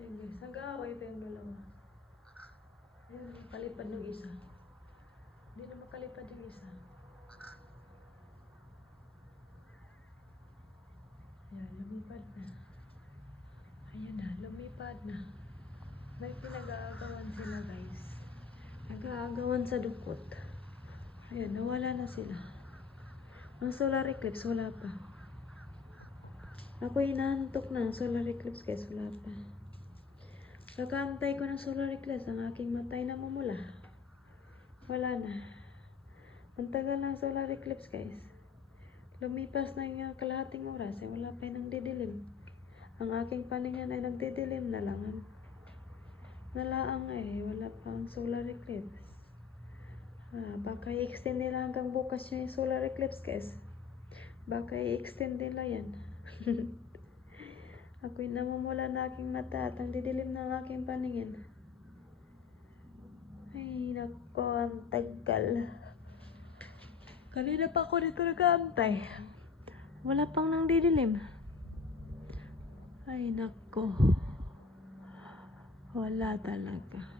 Ayun guys, nag-aaway pa yung dalawa. Ayun, palipad ng isa. Hindi na makalipad yung isa. Ayan, lumipad na. Ayan na, lumipad na. May pinag-aagawan sila guys. Nag-aagawan sa dukot. Ayan, nawala na sila. Ang solar eclipse, wala pa. Ako inaantok na. Solar eclipse guys, wala pa. Pagkaantay ko ng solar eclipse, ang aking matay na mamula. Wala na. Ang tagal ng solar eclipse guys. Lumipas na yung kalahating oras, wala pa yung nagdidilim. Ang aking paningin ay nagdidilim na lang. Nalaang wala pang solar eclipse. Baka i-extend nila hanggang bukas yung solar eclipse guys. Baka i-extend nila yan. Ako'y namumula na aking mata at ang didilim ng aking paningin. Ay, nako, ang tagal. Kanina pa ako dito nag-aantay. Wala pang nang didilim. Ay, nako. Wala talaga.